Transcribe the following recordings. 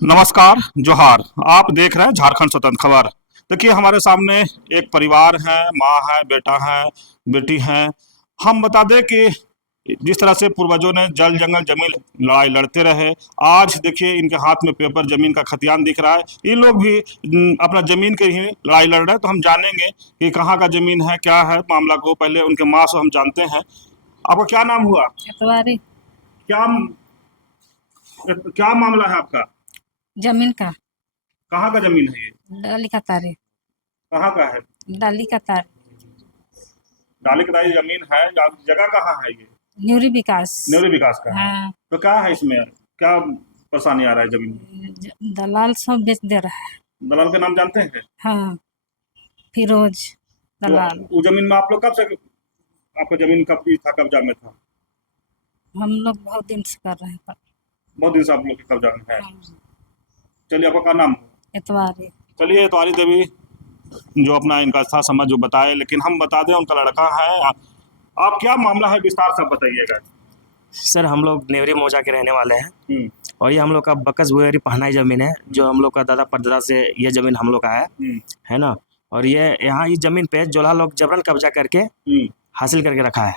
नमस्कार, जोहार। आप देख रहे हैं झारखंड स्वतंत्र खबर। देखिए, हमारे सामने एक परिवार है, माँ है, बेटा है, बेटी है। हम बता दें कि जिस तरह से पूर्वजों ने जल जंगल जमीन लड़ाई लड़ते रहे, आज देखिए इनके हाथ में पेपर जमीन का खतियान दिख रहा है। इन लोग भी अपना जमीन के ही लड़ाई लड़ रहे हैं। तो हम जानेंगे कि कहाँ का जमीन है, क्या है मामला को। पहले उनके माँ से हम जानते हैं। आपका क्या नाम हुआ? इतवारी क्या क्या मामला है आपका? जमीन का कहाँ का जमीन है ये? डाली का तारे कहाँ का है? डाली का तार डाली कटाई जमीन है। जगह कहाँ है ये? न्यूरी विकास। नेवरी विकास का है। हाँ। तो क्या है इसमें? क्या परेशानी आ रहा है जमीन में? दलाल सब बेच दे रहा है। दलाल का नाम जानते हैं? हाँ, फिरोज तो दलाल। वो जमीन में आप लोग कब से, आपका जमीन कब की था, कब्जा में था? हम लोग बहुत दिन से कर रहे हैं बहुत दिन से आप लोग के कब्जा में है। हाँ। चलिए, आपका क्या नाम है? इतवारी चलिए, तुम्हारी देवी जो अपना इनका था समझ जो बताए, लेकिन हम बता दें उनका लड़का है। आप क्या मामला है विस्तार से बताइएगा। सर हम लोग नेवरी मौजा के रहने वाले हैं हम्म। और ये हम लोग का बकस बुएरी पहनाई ज़मीन है जो हम लोग का दादा परदादा से ये ज़मीन हम लोग का है ना। और ये यहाँ इस ज़मीन पे जोला लोग जबरन कब्जा करके हासिल करके रखा है।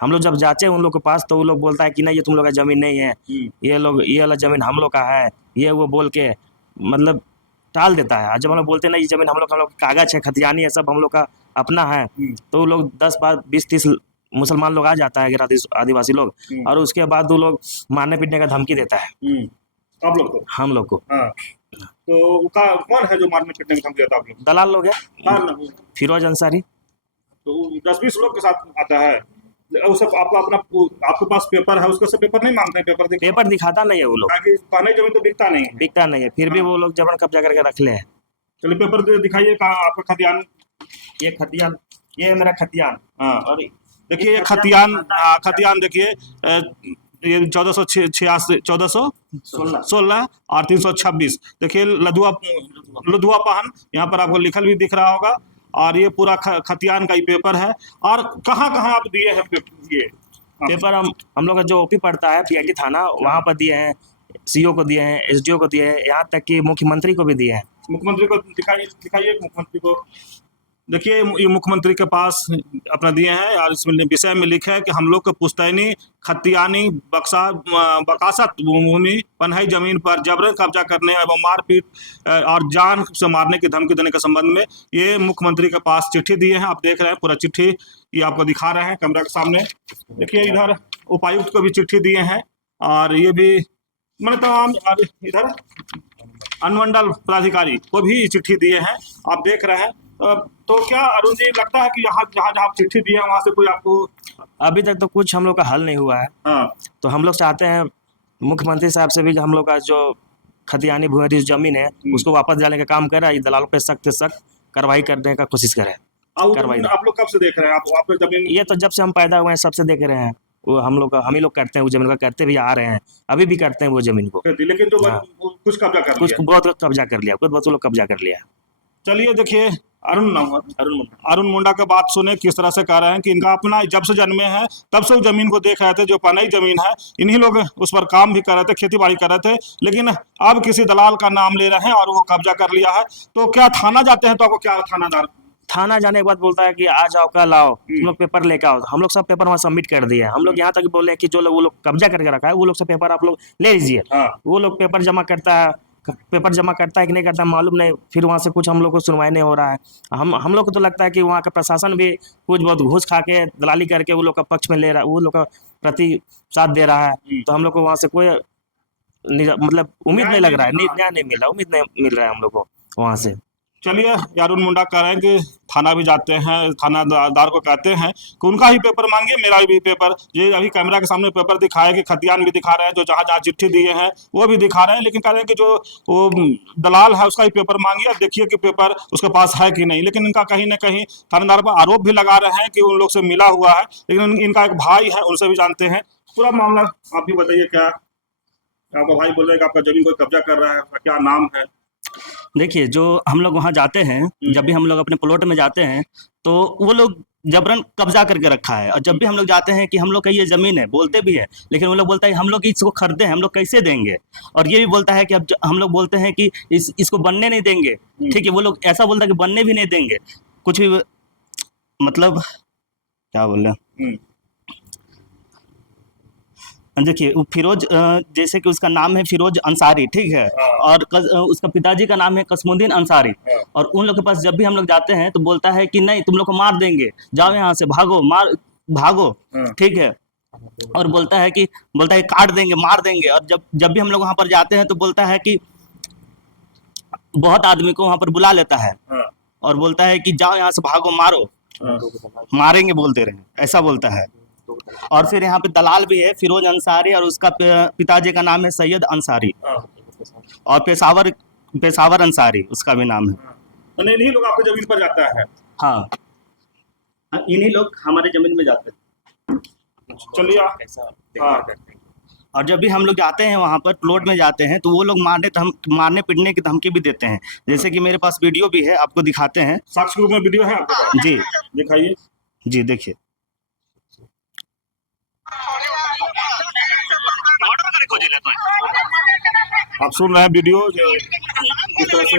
हम लोग जब जाते हैं उन लोग के पास तो वो लोग बोलता है कि नहीं ये तुम लोग का ज़मीन नहीं है, ये वाला ज़मीन हम लोग का है, ये वो बोल के मतलब टाल देता है। और जब हम लोग बोलते हैं नहीं ये ज़मीन हम लोग कागज़ है, खतियानी है, सब हम लोग का अपना है, तो वो लोग 10 बार 20-30 मुसलमान लोग आ जाता है, अगर आदिवासी लोग, और उसके बाद वो लोग मारने पीटने का धमकी देता है आप लोग को? हम लोग को। हाँ। तो कौन है जो मारने पीटने का धमकी देता है आप लोग? दलाल लोग है, हाँ, फिरोज अंसारी। तो 10-20 लोग के साथ आता है। वो सब आपको अपना, आपके पास पेपर है, उसका सब पेपर नहीं मांगते हैं? पेपर दिखाता नहीं है वो लोग, ताकि पहले जमीन तो बिकता नहीं है। बिकता नहीं है, फिर भी हाँ। वो लोग जबरन कब्जा करके रख ले हैं। चलिए, पेपर दिखाइए, कहाँ आपका खतियान? ये खतियान, ये है मेरा खतियान। हाँ। और देखिए, ये खतियान, खतियान देखिए, ये 1486, 1416 और 326। देखिए, लधुआ लधुआ पाहन यहाँ पर आपको लिखल भी दिख रहा होगा। और ये पूरा खतियान का ही पेपर है। और कहाँ कहाँ आप दिए हैं ये पेपर? हम लोग का जो ओपी पड़ता है पीआईटी थाना, वहाँ पर दिए हैं, सीओ को दिए हैं, एसडीओ को दिए हैं, यहाँ तक कि मुख्यमंत्री को भी दिए हैं। मुख्यमंत्री को दिखाइए, दिखाइए मुख्यमंत्री को। देखिए, ये मुख्यमंत्री के पास अपना दिए हैं और इसमें विषय में लिखा है कि हम लोग के पुश्तैनी खतियानी बकासत भूमि पनहई जमीन पर जबरन कब्जा करने एवं मारपीट और जान से मारने की धमकी देने के संबंध में ये मुख्यमंत्री के पास चिट्ठी दिए हैं। आप देख रहे हैं पूरा चिट्ठी, ये आपको दिखा रहे हैं कैमरा के सामने। देखिए, इधर उपायुक्त को भी चिट्ठी दिए हैं और ये भी मैंने तमाम, इधर अनुमंडल पदाधिकारी को भी चिट्ठी दिए हैं, आप देख रहे हैं। तो क्या अरुण जी लगता है कि यहाँ जहाँ जहाँ आप चिट्ठी दिए हैं वहाँ से कोई आपको? अभी तक तो कुछ हम लोग का हल नहीं हुआ है। हाँ। तो हम लोग चाहते हैं मुख्यमंत्री साहब से भी हम लोग का जो खतियानी भूमि जमीन है उसको वापस दिलाने का काम करें, ये दलालों पे सख्त से सख्त कार्रवाई करने का कोशिश करें। कार्रवाई आप लोग कब से देख रहे हैं? आप जमीन? ये तो जब से हम पैदा हुए हैं सबसे देख रहे हैं। वो हम ही लोग करते हैं, वो जमीन का करते भी आ रहे हैं, अभी भी करते हैं वो जमीन को। लेकिन जो हाँ। कुछ कब्जा कर कुछ लिया, बहुत कब्जा कर लिया, कुछ बहुत लोग कब्जा कर लिया। चलिए, देखिए, अरुण नाम है, अरुण अरुण मुंडा का बात सुने किस तरह से कह रहे हैं कि इनका अपना जब से जन्मे हैं तब से जमीन को देख रहे थे, जो पनई जमीन है इन्हीं लोग उस पर काम भी कर रहे थे, खेती बाड़ी कर रहे थे। लेकिन अब किसी दलाल का नाम ले रहे हैं और वो कब्जा कर लिया है। तो क्या थाना जाते हैं तो आपको क्या थाना जाने के बाद बोलता है कि आ जाओ, कल आओ, तुम लोग पेपर लेकर आओ। हम लोग सब पेपर वहाँ सबमिट कर दिए हैं। हम लोग यहाँ तक बोले कि जो लोग वो लोग कब्जा करके रखा है वो लोग से पेपर आप लोग ले लीजिए। वो लोग पेपर जमा करता है, पेपर जमा करता है कि नहीं करता मालूम नहीं। फिर वहाँ से कुछ हम लोग को सुनवाई नहीं हो रहा है। हम लोग को तो लगता है कि वहाँ का प्रशासन भी कुछ बहुत घूस खा के दलाली करके वो लोग का पक्ष में ले रहा है, वो लोग का प्रति साथ दे रहा है। तो हम लोग को वहाँ से कोई मतलब उम्मीद नहीं लग रहा है, न्याय नहीं मिल रहा, उम्मीद नहीं मिल रहा है हम लोग को वहाँ से। चलिए, अरुण मुंडा कह रहे हैं कि थाना भी जाते हैं, थानादार को कहते हैं कि उनका ही पेपर मांगिए, मेरा भी पेपर। ये अभी कैमरा के सामने पेपर दिखाया कि खतियान भी दिखा रहे हैं, जो जहाँ जहाँ चिट्ठी दिए हैं वो भी दिखा रहे हैं। लेकिन कह रहे हैं कि जो वो दलाल है उसका ही पेपर मांगिए, देखिए कि पेपर उसके पास है कि नहीं। लेकिन इनका कहीं ना कहीं थानेदार पर आरोप भी लगा रहे हैं कि उन लोग से मिला हुआ है। लेकिन इनका एक भाई है, उनसे भी जानते हैं पूरा मामला। आप भी बताइए, क्या आपका भाई बोल रहे हैं कि आपका जमीन कोई कब्जा कर रहा है, क्या नाम है? देखिए, जो हम लोग वहाँ जाते हैं, जब भी हम लोग अपने प्लॉट में जाते हैं तो वो लोग जबरन कब्जा करके रखा है। और जब भी हम लोग जाते हैं कि हम लोग का ये ज़मीन है, बोलते भी है, लेकिन वो लोग बोलता है हम लोग इसको खरीदे हैं, हम लोग कैसे देंगे। और ये भी बोलता है कि अब हम लोग बोलते हैं कि इसको बनने नहीं देंगे, ठीक है, वो लोग ऐसा बोलता है कि बनने भी नहीं देंगे, कुछ भी मतलब क्या बोल रहे हैं। देखिए वो फिरोज जैसे कि उसका नाम है फिरोज अंसारी, ठीक है, और उसका पिताजी का नाम है कसमुद्दीन अंसारी। और उन लोग के पास जब भी हम लोग जाते हैं तो बोलता है कि नहीं तुम लोग को मार देंगे, जाओ यहाँ से, भागो, भागो, ठीक है। और बोलता है काट देंगे, मार देंगे। और जब भी हम लोग वहाँ पर जाते हैं तो बोलता है कि बहुत आदमी को वहाँ पर बुला लेता है और बोलता है कि जाओ यहाँ से, भागो, मारो, मारेंगे बोलते रहे, ऐसा बोलता है। और फिर यहाँ पे दलाल भी है फिरोज अंसारी, और उसका पिताजी का नाम है सैयद अंसारी, और पेशावर अंसारी उसका भी नाम है। इन्हीं लोग आपकी जमीन पर जाता है? हाँ, इन्हीं लोग हमारे जमीन में जाते हैं। चलिए। और जब भी हम लोग जाते हैं वहाँ पर प्लॉट में जाते हैं तो वो लोग मारने पीटने की धमकी भी देते हैं। जैसे कि मेरे पास वीडियो भी है, आपको दिखाते हैं। साक्ष्य के रूप में वीडियो है आपके पास? जी दिखाइए। जी, देखिए। आप सुन रहे हैं वीडियो जो इस तरह से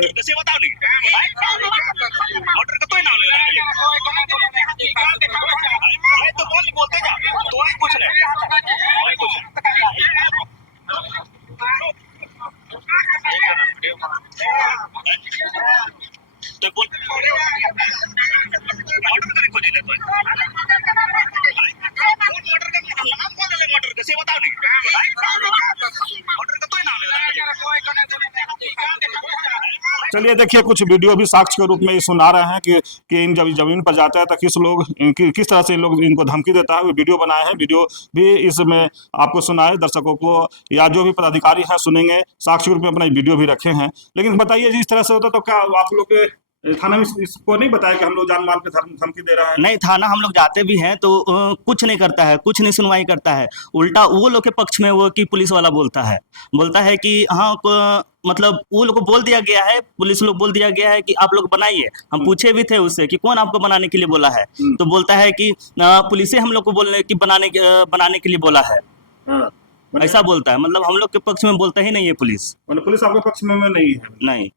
चलिए देखिए, कुछ वीडियो भी साक्ष्य के रूप में ये सुना रहे हैं कि इन जब जमीन पर जाता है तो किस तरह से इन लोग इनको धमकी देता है। वो वीडियो बनाए हैं, वीडियो भी इसमें आपको सुनाए, दर्शकों को या जो भी पदाधिकारी हैं सुनेंगे, साक्ष्य के रूप में अपना वीडियो भी रखे हैं। लेकिन बताइए, जिस तरह से होता तो क्या आप लोग के थाना में इसको नहीं बताया कि हम लोग जान माल के धमकी दे रहा है? नहीं, थाना हम लोग जाते भी हैं तो कुछ नहीं करता है, कुछ नहीं सुनवाई करता है। उल्टा वो लोग के पक्ष में वो कि पुलिस वाला बोलता है कि हाँ, मतलब वो लोग को बोल दिया गया है, पुलिस लोग बोल दिया गया है कि आप लोग बनाइए। हम पूछे भी थे उससे कि कौन आपको बनाने के लिए बोला है, तो बोलता है कि पुलिस हम लोग को बोलने की बनाने के लिए बोला है। ऐसा बोलता है, मतलब हम लोग के पक्ष में बोलता ही नहीं है पुलिस। पुलिस आपके पक्ष में नहीं है? नहीं।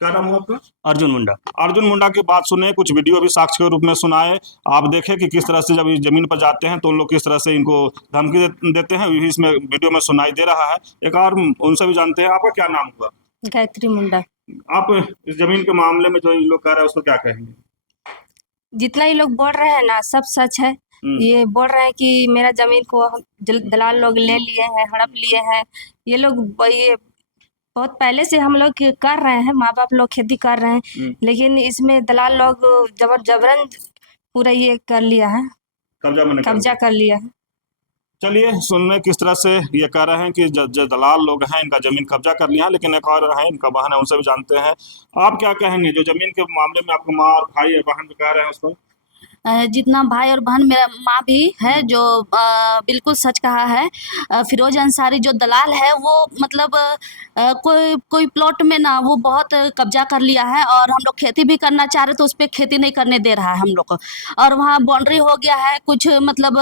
क्या नाम है आपका? अर्जुन मुंडा। अर्जुन मुंडा की बात सुने, कुछ वीडियो भी साक्ष्य के रूप में सुनाए। आप देखें कि किस तरह से जब जमीन पर जाते हैं तो उन लोग किस तरह से इनको धमकी देते हैं, इसमें वीडियो में सुनाई दे रहा है। एक और उनसे भी जानते हैं। आपका क्या नाम हुआ? गायत्री मुंडा। आप इस जमीन के मामले में जो लोग कह रहे हैं उसको क्या कहेंगे? जितना ये लोग बोल रहे हैं ना, सब सच है। ये बोल रहे हैं कि मेरा जमीन को दलाल लोग ले लिए हैं, हड़प लिए हैं। ये लोग ये बहुत पहले से हम लोग कर रहे हैं, माँ बाप लोग खेती कर रहे हैं, लेकिन इसमें दलाल लोग जबरन पूरा ये कर लिया है, कब्जा कर लिया है। चलिए सुनने किस तरह से ये कह रहे हैं कि जो दलाल लोग हैं इनका जमीन कब्जा कर लिया है। लेकिन एक और है, इनका बहन है, उनसे भी जानते हैं। आप क्या कहेंगे जो जमीन के मामले में आपको माँ और भाई या बहन कह रहे हैं उसको? जितना भाई और बहन, मेरा माँ भी है जो बिल्कुल सच कहा है। फिरोज अंसारी जो दलाल है वो मतलब कोई प्लॉट में ना वो बहुत कब्जा कर लिया है, और हम लोग खेती भी करना चाह रहे तो उस पर खेती नहीं करने दे रहा है हम लोग को। और वहाँ बाउंड्री हो गया है कुछ, मतलब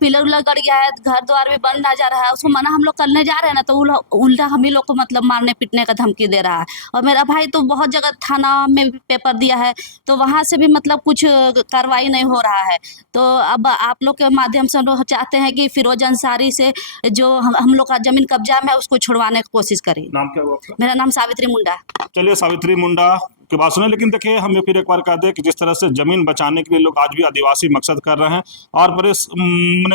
पिलर उलर गड़ गया है, घर द्वार भी बन ना जा रहा है, उसको मना हम लोग करने जा रहे हैं ना तो उल्टा हम ही लोग को मतलब मारने पीटने का धमकी दे रहा है। और मेरा भाई तो बहुत जगह थाना में भी पेपर दिया है, तो वहाँ से भी मतलब कुछ कार्रवाई नहीं हो रहा है। तो अब आप लोग के माध्यम से हम लोग चाहते हैं कि फिरोज अंसारी से जो हम लोग का जमीन कब्जा में है उसको छुड़वाने की कोशिश करें। नाम क्या हुआ आपका? मेरा नाम सावित्री मुंडा। चलिए सावित्री मुंडा की बात सुने। लेकिन देखिए, हम फिर एक बार कह दें कि जिस तरह से जमीन बचाने के लिए लोग आज भी आदिवासी मकसद कर रहे हैं और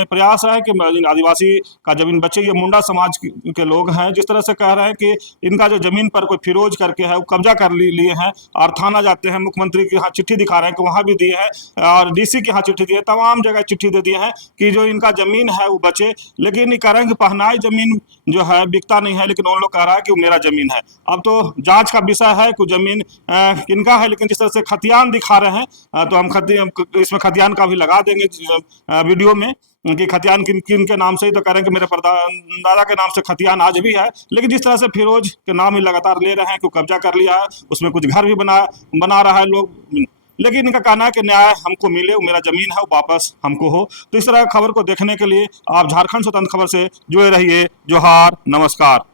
प्रयास है कि आदिवासी का जमीन बचे। ये मुंडा समाज के लोग हैं, जिस तरह से कह रहे हैं कि इनका जो जमीन पर कोई फिरोज करके है वो कब्जा कर लिए हैं, और थाना जाते हैं, मुख्यमंत्री के यहाँ चिट्ठी दिखा रहे हैं कि वहाँ भी दिए हैं, और DC के यहाँ चिट्ठी दिए, तमाम जगह चिट्ठी दे दिए हैं कि जो इनका जमीन है वो बचे। लेकिन ये कह रहे हैं कि पहनाई जमीन जो है बिकता नहीं है, लेकिन उन लोग कह रहा है कि वो मेरा जमीन है। अब तो जांच का विषय है कि जमीन किनका है, लेकिन जिस तरह से खतियान दिखा रहे हैं तो हम इसमें खतियान का भी लगा देंगे वीडियो में कि खतियान किन के नाम से ही तो कह रहे हैं कि मेरे दादा के नाम से खतियान आज भी है। लेकिन जिस तरह से फिरोज के नाम ही लगातार ले रहे हैं कि कब्जा कर लिया है, उसमें कुछ घर भी बना रहा है लोग, लेकिन इनका कहना है कि न्याय हमको मिले, वो मेरा जमीन है वो वापस हमको हो। तो इस तरह खबर को देखने के लिए आप झारखंड स्वतंत्र खबर से जुड़े रहिए। जोहार, नमस्कार।